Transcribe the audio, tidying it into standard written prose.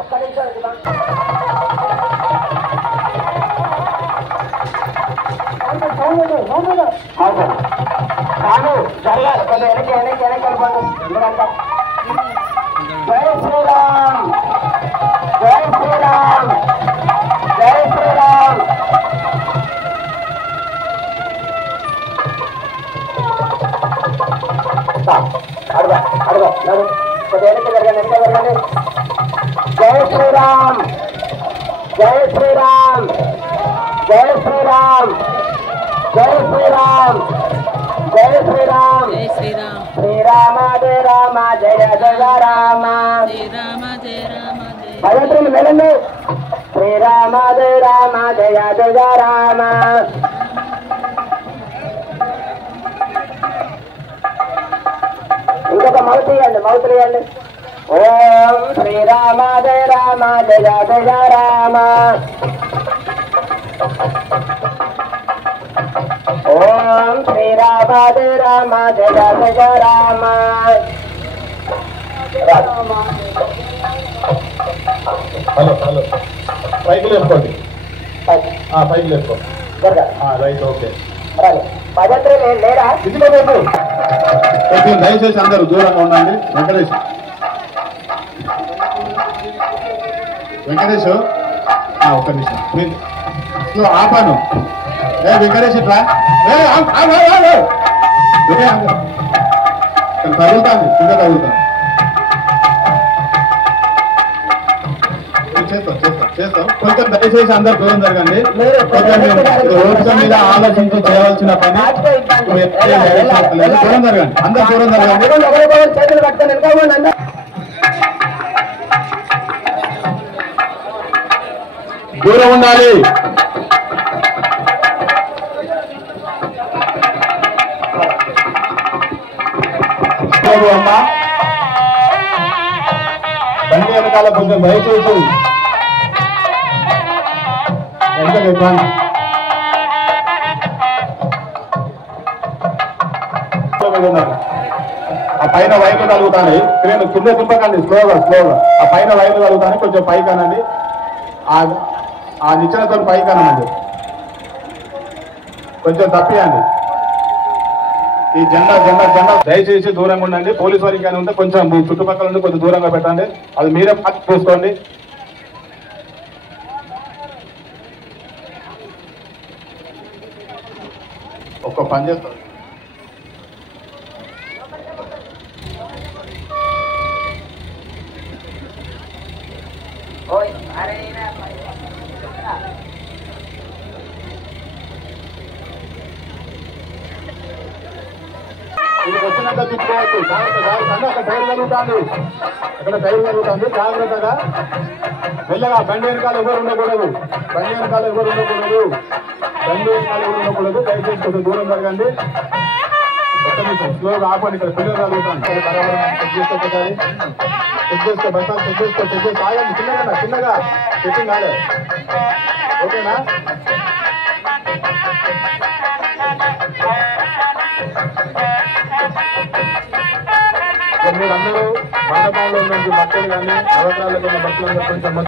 ఒక్క నిమిషం కాదు జరగాలి కొంచెం వెనక్కి వెనక్కి వెనక్కి వెళ్ళిపోతుంది ఎందుకంటే జై శ్రీరామ్ జై శ్రీరామ్ జై శ్రీరామ్ అడుగు అడుగు కొంచెం వెనక్కి జరగండి వెనక్కి జరగండి జై శ్రీరామ్ జై శ్రీరామ్ జై శ్రీరామ్ జై శ్రీరామ్ జై శ్రీరామ్ జై శ్రీరామ్ శ్రీరామ జయ రామ జయ జయ రామ శ్రీరామ జయ రామ జయ భగవంతుని మెలండి శ్రీరామ జయ రామ జయ జయ రామ ఇంకొక మౌత్ ఇవ్వండి ఓం శ్రీరామ జయ రామ జయ జయ రామ ఓం శ్రీరామ జయ రామ జయ జయ రామ హలో హలో పైకి లేపుకోండి పైకి లేపుకో రైట్ ఓకే భగవంతుడు లేరా ఇదిగో రేపు కొంచెం దయచేసి అందరూ దూరంగా ఉండండి వెంకటేష్ ఒక్క నిమిషం నువ్వు ఆపాను వెంకటేష్ ఇట్లా తగులుతాను కింద తగులుతాను చేస్తాం కొంచెం దయచేసి అందరు దూరం జరగండి రోడ్ల మీద ఆలోచించి చేయవలసిన పని దూరం జరగండి అందరు దూరం జరగండి చేతులు పట్టుకొని దూరం ఉండాలి అమ్మా బండి వెనకాల కొంచెం దయచేసి ఆ పైన వైపు కలుగుతాను నేను కింద దింపకండి స్లోగా ఆ పైన వైపు కలుగుతాను కొంచెం పై కానండి ఆ నిచ్చెనతో పై కానండి కొంచెం తప్పియండి ఈ జెండా దయచేసి దూరంగా ఉండండి పోలీసు వారికి కానీ ఉంటే కొంచెం మీ చుట్టుపక్కల నుండి కొంచెం దూరంగా పెట్టండి అది మీరే పక్క చూసుకోండి ఒక్క పని చేస్తారు ఇది వచ్చినాక తిప్పుకోవచ్చు అక్కడ టైర్ జరుగుతుంది జాగ్రత్తగా మెల్లగా బండి వెనకాల ఎవరు ఉండకూడదు దయచేసి కొంచెం దూరం జరగండి ఒక్క నిమిషం స్లోగా ఆపండి ఇక్కడ పిల్లలు జరుగుతాను చెక్ చేసుకో బస్సాలు చెక్ చేసుకో ఆగండి చిన్నగా చెక్కింగ్ కాలేదు ఓకేనా మీరందరూ మండపాల్లో ఉన్న భక్తులు కానీ నవగ్రహాలకు ఉన్న భక్తులందరూ కొంచెం